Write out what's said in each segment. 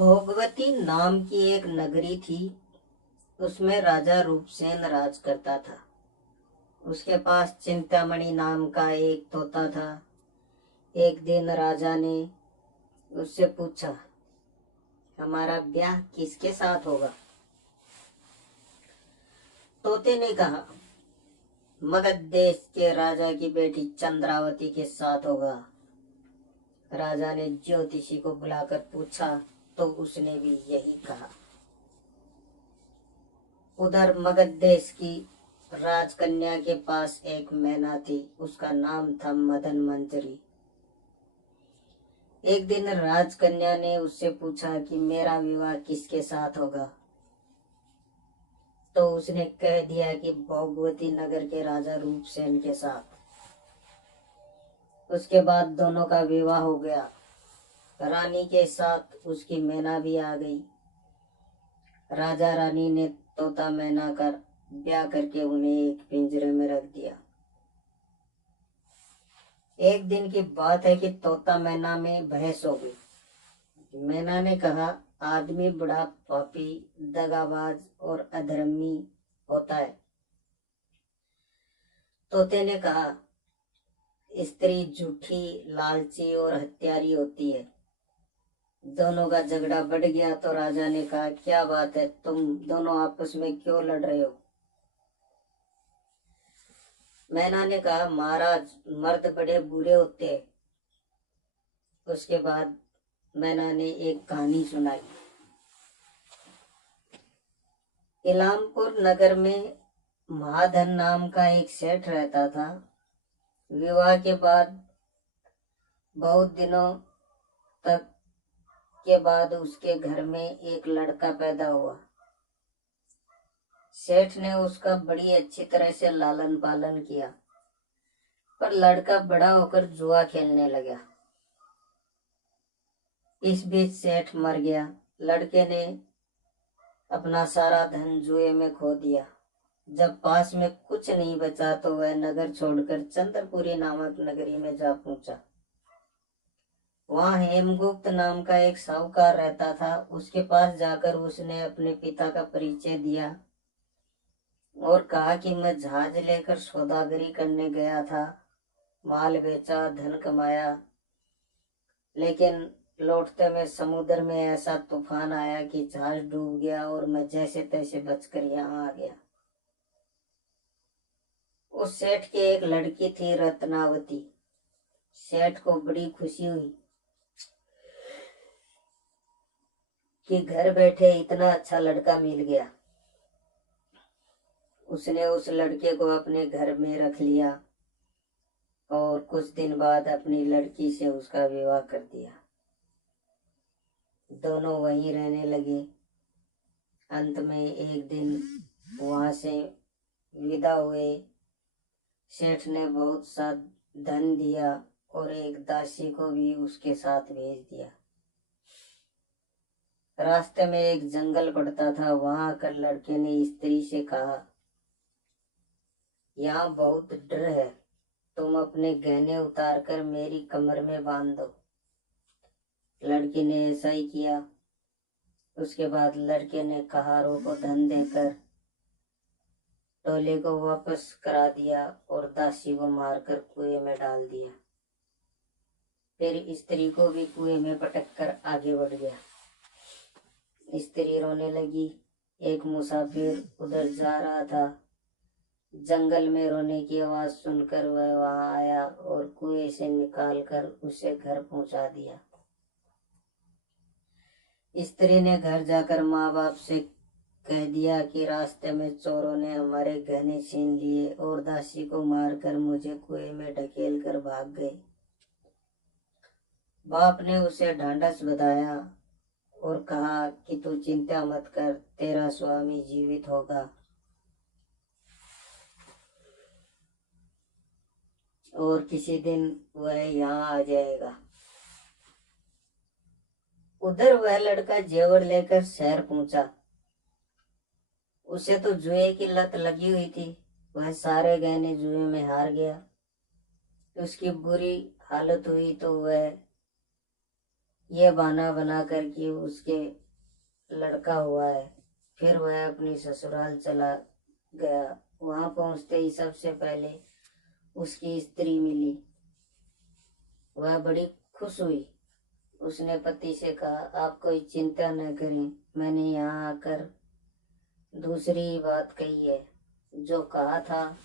भोगवती नाम की एक नगरी थी। उसमें राजा रूपसेन राज करता था। उसके पास चिंतामणि नाम का एक तोता था। एक दिन राजा ने उससे पूछा, हमारा ब्याह किसके साथ होगा? तोते ने कहा, मगध देश के राजा की बेटी चंद्रावती के साथ होगा। राजा ने ज्योतिषी को बुलाकर पूछा तो उसने भी यही कहा। उधर मगध देश की राजकन्या के पास एक मैना थी। उसका नाम था मदन मंजरी। एक दिन राजकन्या ने उससे पूछा कि मेरा विवाह किसके साथ होगा? तो उसने कह दिया कि भोगवती नगर के राजा रूपसेन के साथ। उसके बाद दोनों का विवाह हो गया। रानी के साथ उसकी मैना भी आ गई। राजा रानी ने तोता मैना का ब्याह करके उन्हें एक पिंजरे में रख दिया। एक दिन की बात है कि तोता मैना में बहस हो गई। मैना ने कहा, आदमी बड़ा पापी, दगाबाज और अधर्मी होता है। तोते ने कहा, स्त्री झूठी, लालची और हत्यारी होती है। दोनों का झगड़ा बढ़ गया तो राजा ने कहा, क्या बात है, तुम दोनों आपस में क्यों लड़ रहे हो? मैना ने कहा, महाराज, मर्द बड़े बुरे होते हैं। उसके बाद मैना ने एक कहानी सुनाई। इलामपुर नगर में महाधन नाम का एक सेठ रहता था। विवाह के बाद बहुत दिनों तक के बाद उसके घर में एक लड़का पैदा हुआ। सेठ ने उसका बड़ी अच्छी तरह से लालन पालन किया, पर लड़का बड़ा होकर जुआ खेलने लगा। इस बीच सेठ मर गया। लड़के ने अपना सारा धन जुए में खो दिया। जब पास में कुछ नहीं बचा तो वह नगर छोड़कर चंद्रपुरी नामक नगरी में जा पहुंचा। वहां हेमगुप्त नाम का एक साहूकार रहता था। उसके पास जाकर उसने अपने पिता का परिचय दिया और कहा कि मैं जहाज लेकर सौदागरी करने गया था, माल बेचा, धन कमाया, लेकिन लौटते में समुद्र में ऐसा तूफान आया कि जहाज डूब गया और मैं जैसे तैसे बचकर यहाँ आ गया। उस सेठ की एक लड़की थी, रत्नावती। सेठ को बड़ी खुशी हुई कि घर बैठे इतना अच्छा लड़का मिल गया। उसने उस लड़के को अपने घर में रख लिया और कुछ दिन बाद अपनी लड़की से उसका विवाह कर दिया। दोनों वहीं रहने लगे। अंत में एक दिन वहां से विदा हुए। सेठ ने बहुत सा धन दिया और एक दासी को भी उसके साथ भेज दिया। रास्ते में एक जंगल पड़ता था। वहां आकर लड़के ने स्त्री से कहा, यहाँ बहुत डर है, तुम अपने गहने उतार कर मेरी कमर में बांध दो। लड़की ने ऐसा ही किया। उसके बाद लड़के ने कहारों को धन देकर टोले को वापस करा दिया और दासी को मारकर कुएं में डाल दिया। फिर स्त्री को भी कुएं में पटक कर आगे बढ़ गया। स्त्री रोने लगी। एक मुसाफिर उधर जा रहा था। जंगल में रोने की आवाज सुनकर वह वहां आया और कुएं से निकालकर उसे घर पहुंचा दिया। स्त्री ने घर जाकर माँ बाप से कह दिया कि रास्ते में चोरों ने हमारे गहने छीन लिए और दासी को मारकर मुझे कुएं में ढकेल कर भाग गए। बाप ने उसे ढांढस बंधाया और कहा कि तू चिंता मत कर, तेरा स्वामी जीवित होगा और किसी दिन वह यहाँ आ जाएगा। उधर वह लड़का जेवर लेकर शहर पहुंचा। उसे तो जुए की लत लगी हुई थी। वह सारे गहने जुए में हार गया। उसकी बुरी हालत हुई तो वह ये बहाना बना कर कि उसके लड़का हुआ है। फिर वह अपनी ससुराल चला गया। वहां पहुंचते ही सबसे पहले उसकी स्त्री मिली। वह बड़ी खुश हुई। उसने पति से कहा, आप कोई चिंता न करें, मैंने यहाँ आकर दूसरी बात कही है। जो कहा था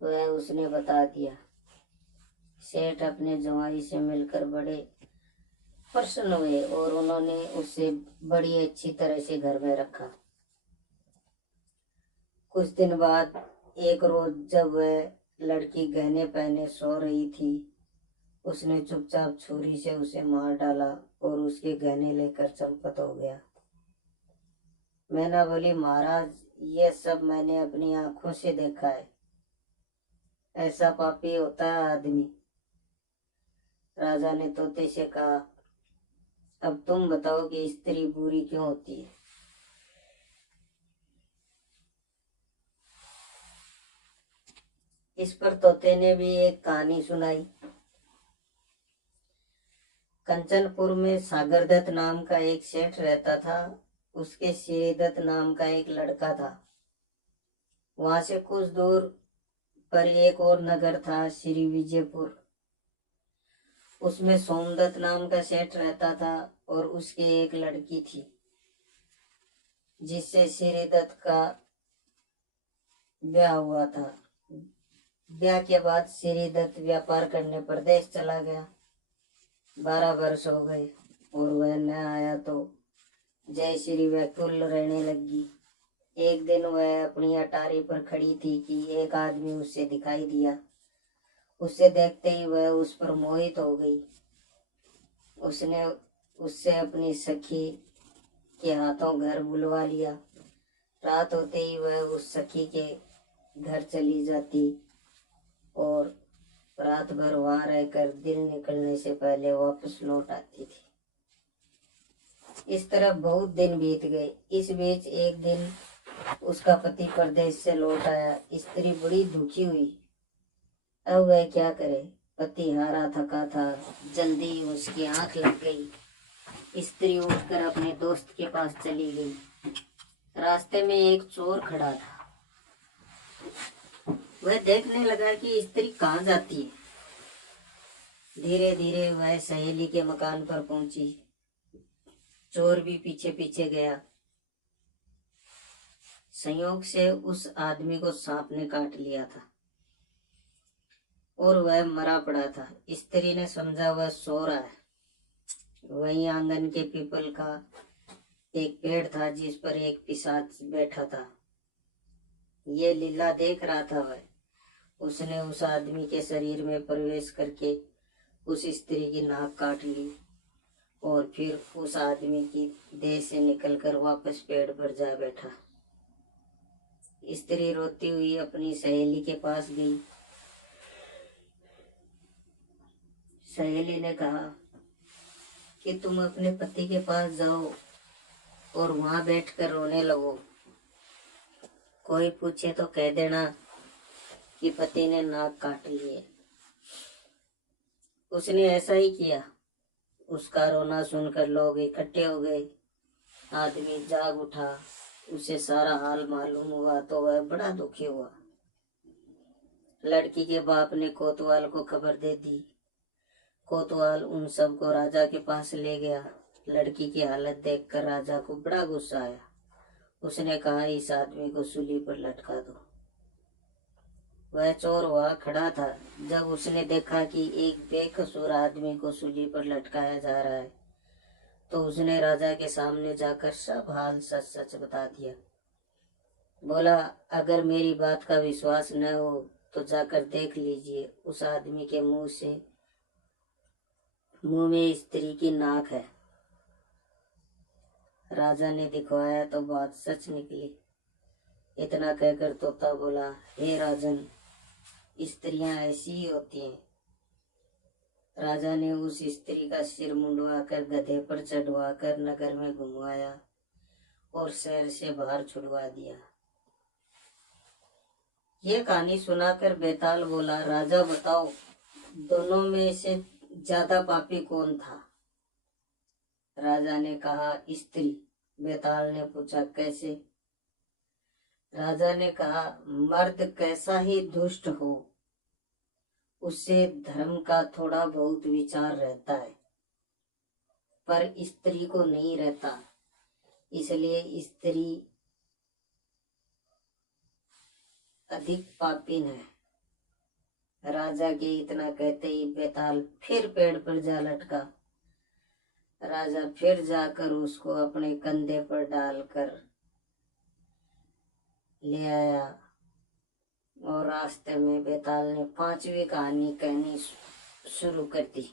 वह उसने बता दिया। सेठ अपने जवाई से मिलकर बड़े प्रसन्न हुए और उन्होंने उसे बड़ी अच्छी तरह से घर में रखा। कुछ दिन बाद एक रोज जब वह लड़की गहने पहने सो रही थी, उसने चुपचाप छुरी से उसे मार डाला और उसके गहने लेकर चंपत हो गया। मैना बोली, महाराज, ये सब मैंने अपनी आंखों से देखा है। ऐसा पापी होता है आदमी। राजा ने तोते से कहा, अब तुम बताओ कि स्त्री बुरी क्यों होती है। इस पर तोते ने भी एक कहानी सुनाई। कंचनपुर में सागरदत्त नाम का एक सेठ रहता था। उसके श्रीदत्त नाम का एक लड़का था। वहां से कुछ दूर पर एक और नगर था, श्री विजयपुर। उसमें सोमदत्त नाम का सेठ रहता था और उसकी एक लड़की थी, जिससे श्रीदत्त का ब्याह हुआ था। ब्याह के बाद श्रीदत्त व्यापार करने प्रदेश चला गया। 12 वर्ष हो गए और वह न आया तो जय श्री व्याकुल रहने लगी। एक दिन वह अपनी अटारी पर खड़ी थी कि एक आदमी उससे दिखाई दिया। उसे देखते ही वह उस पर मोहित हो गई। उसने उससे अपनी सखी के हाथों घर बुलवा लिया। रात होते ही वह उस सखी के घर चली जाती और रात भर वहां रहकर दिन निकलने से पहले वापस लौट आती थी। इस तरह बहुत दिन बीत गए। इस बीच एक दिन उसका पति परदेश से लौट आया। स्त्री बड़ी दुखी हुई। अब वह क्या करे। पति हारा थका था। जल्दी उसकी आंख लग गई। स्त्री उठकर अपने दोस्त के पास चली गई। रास्ते में एक चोर खड़ा था। वह देखने लगा कि स्त्री कहाँ जाती है। धीरे धीरे वह सहेली के मकान पर पहुंची। चोर भी पीछे पीछे गया। संयोग से उस आदमी को सांप ने काट लिया था और वह मरा पड़ा था। स्त्री ने समझा वह सो रहा है। वहीं आंगन के पीपल का एक पेड़ था जिस पर एक पिशाच बैठा था। ये लीला देख रहा था वह। उसने उस आदमी के शरीर में प्रवेश करके उस स्त्री की नाक काट ली और फिर उस आदमी की देह से निकलकर वापस पेड़ पर जा बैठा। स्त्री रोती हुई अपनी सहेली के पास गई। सहेली ने कहा कि तुम अपने पति के पास जाओ और वहां बैठकर रोने लगो। कोई पूछे तो कह देना कि पति ने नाक काट ली है। उसने ऐसा ही किया। उसका रोना सुनकर लोग इकट्ठे हो गए। आदमी जाग उठा। उसे सारा हाल मालूम हुआ तो वह बड़ा दुखी हुआ। लड़की के बाप ने कोतवाल को खबर दे दी। कोतवाल उन सबको राजा के पास ले गया। लड़की की हालत देखकर राजा को बड़ा गुस्सा आया। उसने कहा, इस आदमी को सूली पर लटका दो। वह चोर वहां खड़ा था। जब उसने देखा कि एक बेकसूर आदमी को सूली पर लटकाया जा रहा है तो उसने राजा के सामने जाकर सब हाल सच सच बता दिया। बोला, अगर मेरी बात का विश्वास न हो तो जाकर देख लीजिए। उस आदमी के मुंह में स्त्री की नाक है। राजा ने दिखवाया तो बात सच निकली। इतना कहकर तोता बोला, हे राजन, स्त्रियां ऐसी ही होती हैं। राजा ने उस स्त्री का सिर मुंडवाकर गधे पर चढ़वाकर नगर में घुमवाया और शहर से बाहर छुड़वा दिया। ये कहानी सुनाकर बेताल बोला, राजा बताओ, दोनों में से ज्यादा पापी कौन था। राजा ने कहा, स्त्री। बेताल ने पूछा, कैसे? राजा ने कहा, मर्द कैसा ही दुष्ट हो, उससे धर्म का थोड़ा बहुत विचार रहता है, पर स्त्री को नहीं रहता, इसलिए स्त्री अधिक पापीन है। राजा के इतना कहते ही बेताल फिर पेड़ पर जा लटका। राजा फिर जाकर उसको अपने कंधे पर डालकर ले आया और रास्ते में बेताल ने 5वीं कहानी कहनी शुरू कर दी।